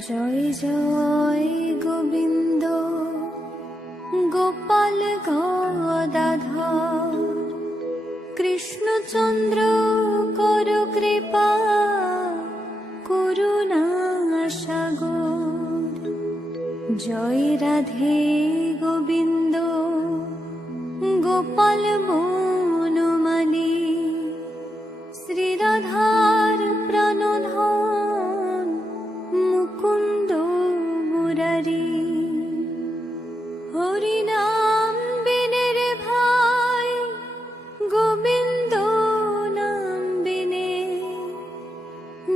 জয় জয় গোবিন্দ গোপাল গদাধর কৃষ্ণচন্দ্র কর কৃপা করুণা সাগর। জয় রাধে গোবিন্দ গোপাল বনমালী শ্রীরাধার প্রাণধন মুকুন্দ মুরারি। হরিনাম বিনে রে ভাই গোবিন্দ নাম বিনে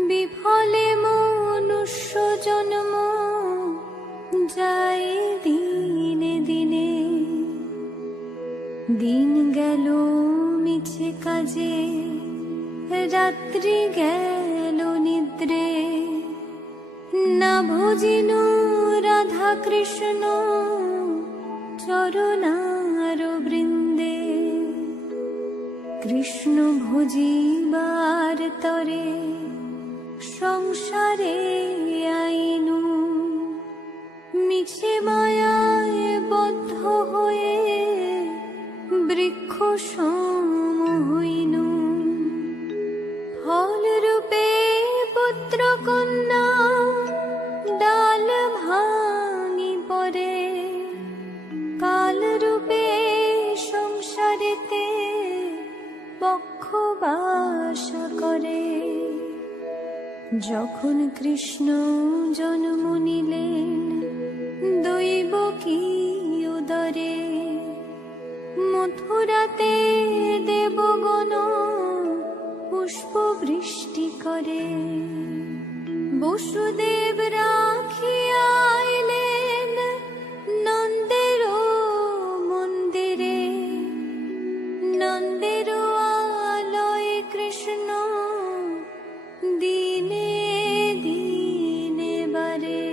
বিফলে মনুষ্য জন্ম যায় দিনে দিনে। দিন গেল মিছে কাজে রাত্রি গেল নিদ্রে না ভজিনু রাধা কৃষ্ণ চরণার বৃন্দে। কৃষ্ণ ভজিবার তরে সংসারে আইনু মিছে মায়ায় বদ্ধ হয়ে বৃক্ষ সম হইনু। ফল রূপে পুত্র কন্যা ডাল ভাঙি পড়ে কাল রূপে সংসারেতে বক্ষবাস করে। যখন কৃষ্ণ জন্ম নিলেন দৈবকী উদরে মথুরাতে দেবগণ পুষ্প বৃষ্টি করে। বসুদেব রাখিয়া আইলেন নন্দের মন্দিরে নন্দের আলয়ে কৃষ্ণ দিনে দিনে বারে।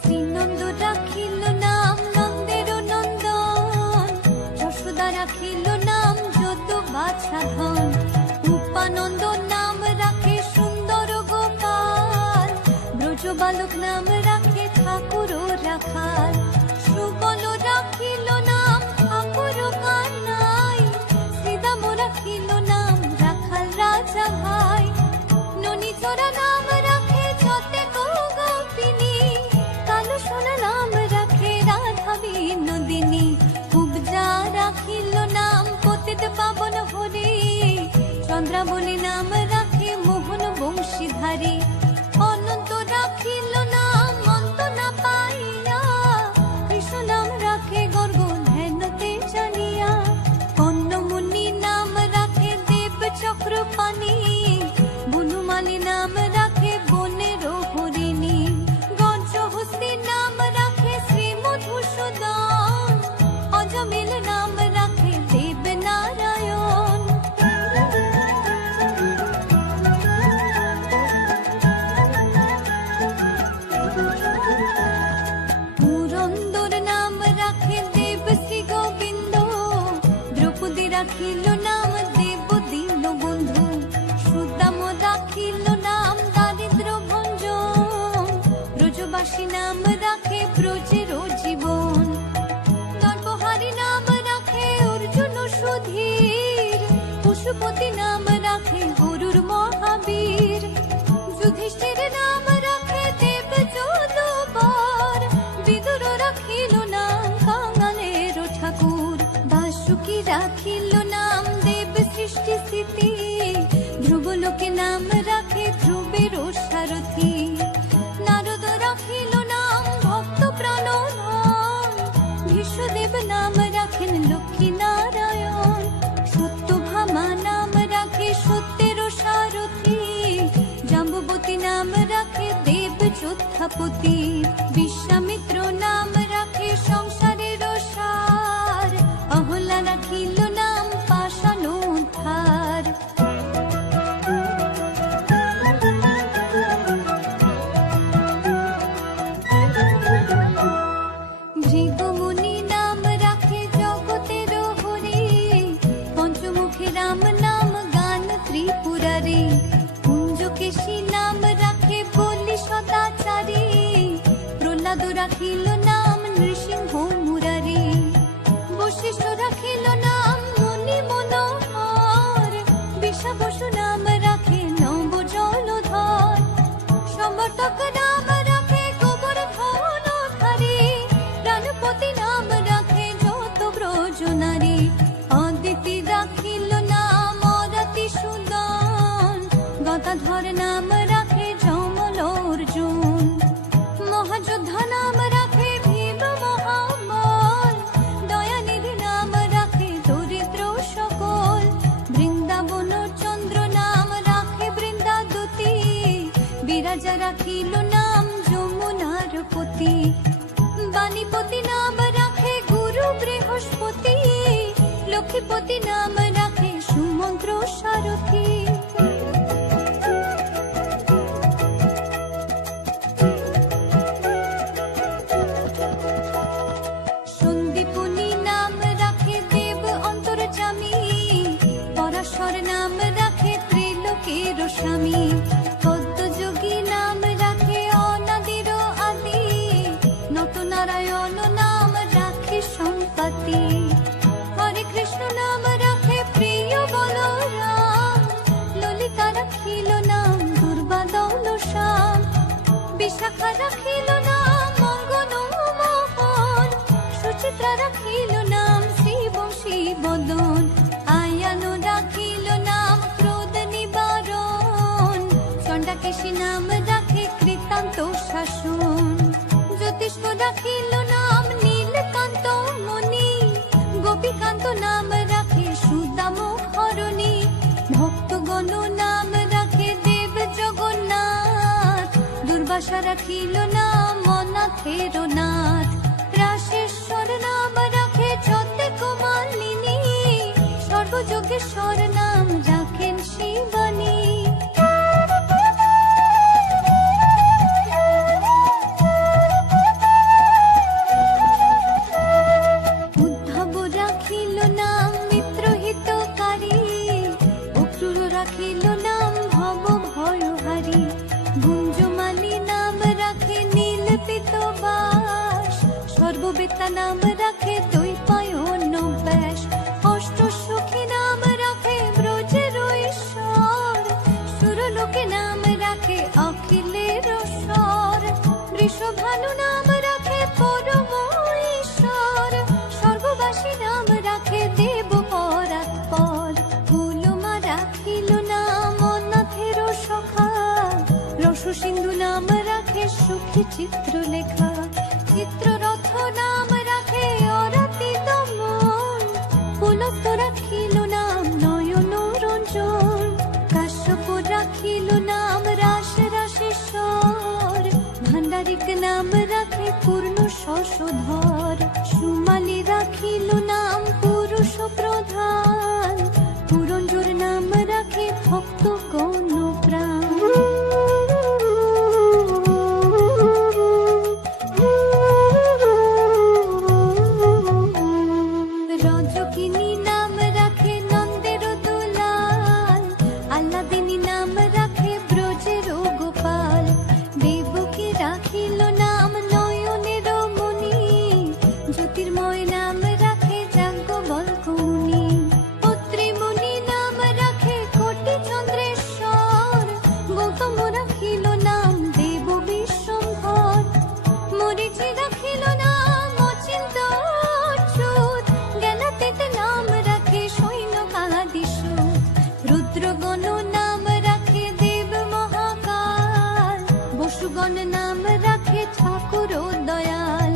শ্রীনন্দ রাখিল নাম নন্দের নন্দন যশোদা রাখিল নাম যদু বাছা ধন। উপানন্দ নাম রাখে সুন্দর গোপাল ব্রজ বালক নাম রাখে ঠাকুর রাখাল। সুবল রাখিল নাম ঠাকুর কানাই শ্রীদাম রাখিল নাম রাখাল রাজা ভাই। ননীচরা নাম রাখে যতে গোপিনী কালো সোনা নাম রাখে রাধা বিনোদিনী। কুবজা রাখিল নাম পতিত পাবন হরি চন্দ্রাবলী নাম রাখে মোহন বংশীধারী। অনন্ত রাখিল নাম অন্ত না পাইয়া কৃষ্ণ নাম রাখে গর্গ ধ্যানতে জানিয়া। কন্যমুনি নাম রাখে দেব চক্রপাণি বনমালী নাম রাখে বনের হরিণী। গজহস্তি নাম রাখে শ্রী মধুসূদন অজমিল নাম রাখে দেব নারায়ণ। পুরন্দর নাম রাখে দেব শ্রী গোবিন্দ দ্রৌপদী রাখিল নাম দেব দীন বন্ধু। সুদাম রাখিল নাম দারিদ্র ভঞ্জন ব্রজবাসী নাম রাখে ব্রজের জীবন। নরবহারী নাম রাখে অর্জুন সুধীর পশুপতি নাম রাখে গরুর মহাবীর। যুধিষ্ঠির নাম রাখে দেব যদুবর বিদুর রাখিল নাম কাঙালের ঠাকুর। বাসুকি রাখিল নাম দেব সৃষ্টি স্থিতি ধ্রুবলোকে নাম রাখে ধ্রুবের সারথি। নারদ রাখিল নাম ভক্ত প্রাণধন ভীষ্মদেব নাম রাখেন লক্ষ্মী নারায়ণ। সত্যভামা নাম রাখে সত্যের সারথি জাম্বুবতী নাম রাখে দেব যোদ্ধাপতি। বিশ্বামিত্র নাম রাখে সংসারের সার অহল্যা রাখিল নাম পাষাণ উদ্ধার। ভৃগুমুনি নাম রাখে জগতের হরি রাখিল নাম মুনি মনোহর, বিষা বসু নাম রাখে নব জলধর, সমটক নাম রাখে গোবর্ধন ধারী, প্রাণপতি নাম রাখে যত ব্রজ নারী, অদিতি রাখিল নাম অরাতি সুদন, গদাধর নাম রাখে যমল অর্জুন, মহাযোদ্ধা নাম রাখে ভীম মহাবল, দয়ানিধি নাম রাখে দরিদ্র সকল, বৃন্দাবন চন্দ্র নাম রাখে বৃন্দাদতী, বিরাজা রাখিল নাম যমুনার পতি, বাণীপতি নাম রাখে গুরু বৃহস্পতি, লক্ষ্মীপতি নাম রাখে সুমন্ত্র সারথী। সন্দীপনী নাম রাখে দেব অন্তর্যামী, পরাশর নাম রাখে ত্রিলোকের স্বামী, পদ্মযোগী নাম রাখে অনাদির আদি, নটনারায়ণ নাম রাখে সম্পত্তি, হরে কৃষ্ণ নাম রাখে প্রিয় বলরাম, ললিতা রাখিল নাম দুর্বাদল শ্যাম, বিশাখা রাখিল নাম মঙ্গল মোহন, সুচিত্রা রাখিল নাম শিব শিবদন, আয়ানো রাখিল নাম ক্রোধ নিবারণ, চণ্ডাকেশী নাম রাখে কৃতান্ত শাসন, জ্যোতিষ্ক রাখিল নাম নীলকান্ত মণি, গোপীকান্ত নাম রাখে সুদাম হরণী, ভক্তগণ নাম রাখে দেব জগন্নাথ, দুর্বাসা রাখিল নাম অনাথের নাথ, রাশেশ্বর নাম রাখে চন্দ্রে কুমালিনী, সর্বযোগেশ্বর নাম রাখেন শিবানী। উদ্ধব রাখিল নাম মিত্রহিতকারী, অক্রূর রাখিল নাম ভব ভয়হারী, গুঞ্জমালী নাম রাখে নীল পিতবাস, সর্ববেত্তা নাম রাখে দ্বৈপায়ন ব্যাস, অষ্ট সখী নাম রাখে ব্রজের ঈশ্বর, সুরলোকে নাম রাখে অখিলের স্বর, বৃষভানু নাম রাখে পরম ঈশ্বর, সর্ববাসী নাম রাখে দেব পরাৎপর, ফুলমা রাখিল নাম অনাথের সখা, রস সিন্ধু নাম রাখে সুখী চিত্রলেখা, চিত্ররথ নাম রাখে অরাতি দমন, পুলক রাখিল নাম নয়ন রঞ্জন, কাশ্যপ রাখিল নাম রাস রাশেশ্বর, ভান্ডারিক নাম রাখে পূর্ণ শশধর, সুমালী রাখিল নাম পুরুষ প্রধান, পুরঞ্জোর নাম রাখে ভক্ত গণ প্রাণ। রজকিনী নাম রাখে নন্দের দুলাল, আল্লাদিনী নাম রাখে ব্রজের গোপাল, দেবকী রাখিল নাম নয়নের মণি, জ্যোতির্ময় নাম রাখে যাজ্ঞবল্ক্যমুনি, অত্রিমুনি নাম রাখে কোটি চন্দ্রেশ্বর, গৌতম রাখিল নাম দেব বিশ্বম্ভর, মরীচি রাখিল নাম অচিন্ত অচ্যুত, জ্ঞানাতীত নাম রাখে সৈন্যকাদিসূত, রুদ্রগণ নাম রাখে দেব মহাকাল, বসুগণ নাম রাখে ঠাকুর দয়াল,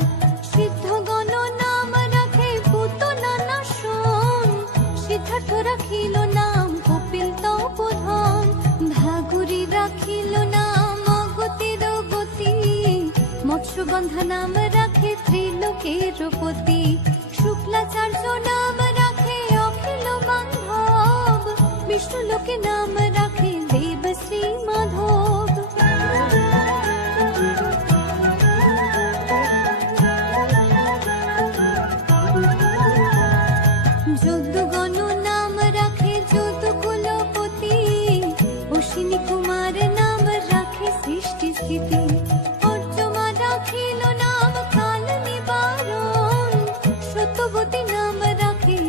সিদ্ধগণ নাম রাখে পুতনা নাশন, সিদ্ধার্থ রাখিল নাম কপিল তপোধন, ভাগুরি রাখিল নাম অগতির গতি, মৎস্যগন্ধা নাম রাখে ত্রিলোকের পতি, শুক্লাচার্য নাম রাখে অখিল বান্ধব, বিষ্ণুলোকে নাম রাখে দেব শ্রী মাধব। যদুগণ নাম রাখে যদুকুলপতি, অশ্বিনী কুমার নাম রাখে সৃষ্টি স্থিতি, অর্জমা রাখিল নাম কাল নিবারণ, সত্যবতী নাম রাখে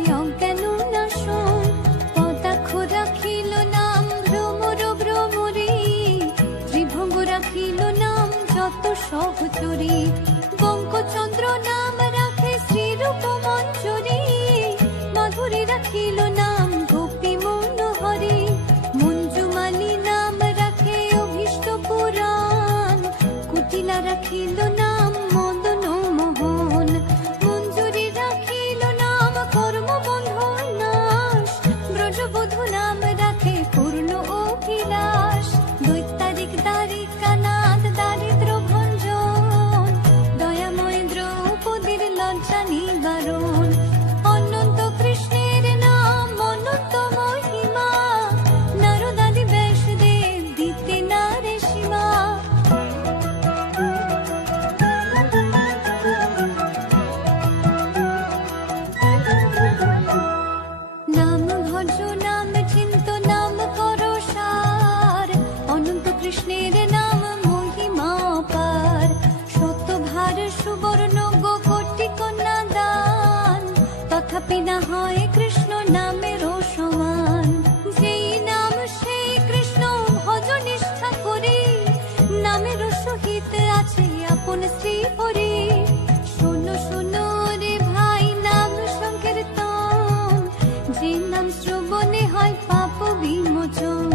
সহচরী। বঙ্কচন্দ্র নাম রাখে শ্রীরূপ মঞ্জরী, মাধুরী রাখিল নাম গোপী মনোহরী। মঞ্জুমালী নাম রাখে অভীষ্ট পুরাণ, কুটিলা রাখিল নাম মদন মোহন। মঞ্জুরি রাখিল নাম কর্মবন্ধন নাশ, ব্রজবধূ নাম রাখে পূর্ণ অভিলাষ। দৈত্যারিক দ্বারিকানাথ দারিদ্র ভঞ্জন, দয়াময় দ্রৌপদীর লজ্জা নিবারণ। অনন্ত কৃষ্ণের নাম অনন্ত মহিমা, নারদাদি ব্যাসদেব দিতে নারে সীমা। নাম ভজ নাম চিন্ত নাম করো সার, অনন্ত কৃষ্ণের নাম মহিমা অপার। শতভার সুবর্ণ কোটি কন্যা দান, তথাপি না হয় কৃষ্ণ নামের সমান। যেই নাম সেই কৃষ্ণ ভজ নিষ্ঠা করি, নামের সহিত আছে আপন শ্রী হরি। শোনো শোনো রে ভাই নাম সংকীর্তন, যে নাম শ্রবণে হয় পাপ বিমোচন।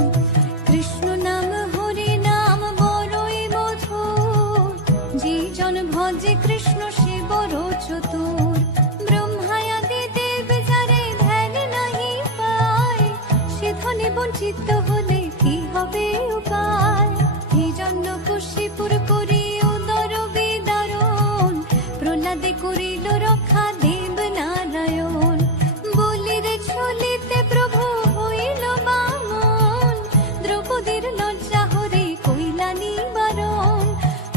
কৃষ্ণ নাম হরি নাম বড়ই মধুর, যে জন ভজে কৃষ্ণ সে বড় চতুর। ব্রহ্মায়াদি দেব যারে ধ্যান নাহি পায়, সে ধনে বঞ্চিত হলে কি হবে উপায়। এই জন্য কুশীপুর করি উদর বিদারণ, প্রহ্লাদে করিল রক্ষা দেব নারায়ণ। বলিরে চলিতে প্রভু হইল বামন, দ্রৌপদীর লজ্জা হরে কইলা নিবারণ।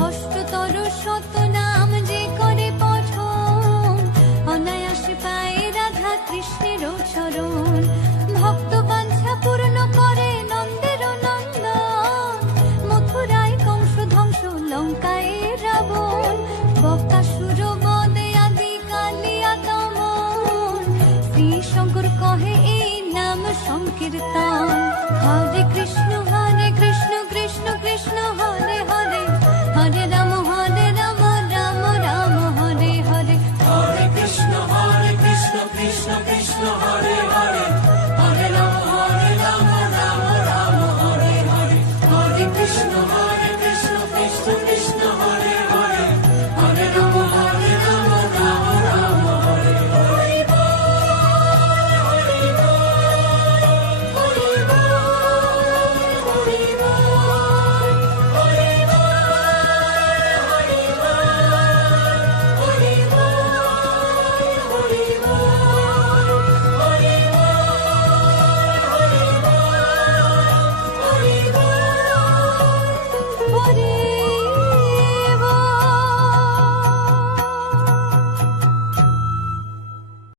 অষ্টতর শত নাম যে করে পঠন, অনায়াসে পায় রাধা কৃষ্ণের চরণ। ভক্ত বাঞ্ছা পূর্ণ করে নন্দের নন্দন, মথুরায় কংস ধ্বংস লঙ্কায় রাবণ। বকাসুর বদে আদি কালিয়া দমন, শ্রী শঙ্কর কহে এই নাম সংকীর্তন। হরে কৃষ্ণ কৃষ্ণ কৃষ্ণ হরে হরে, হরে Ram Ram Ram Hare Hare. Hare Krishna, Krishna Krishna, Hare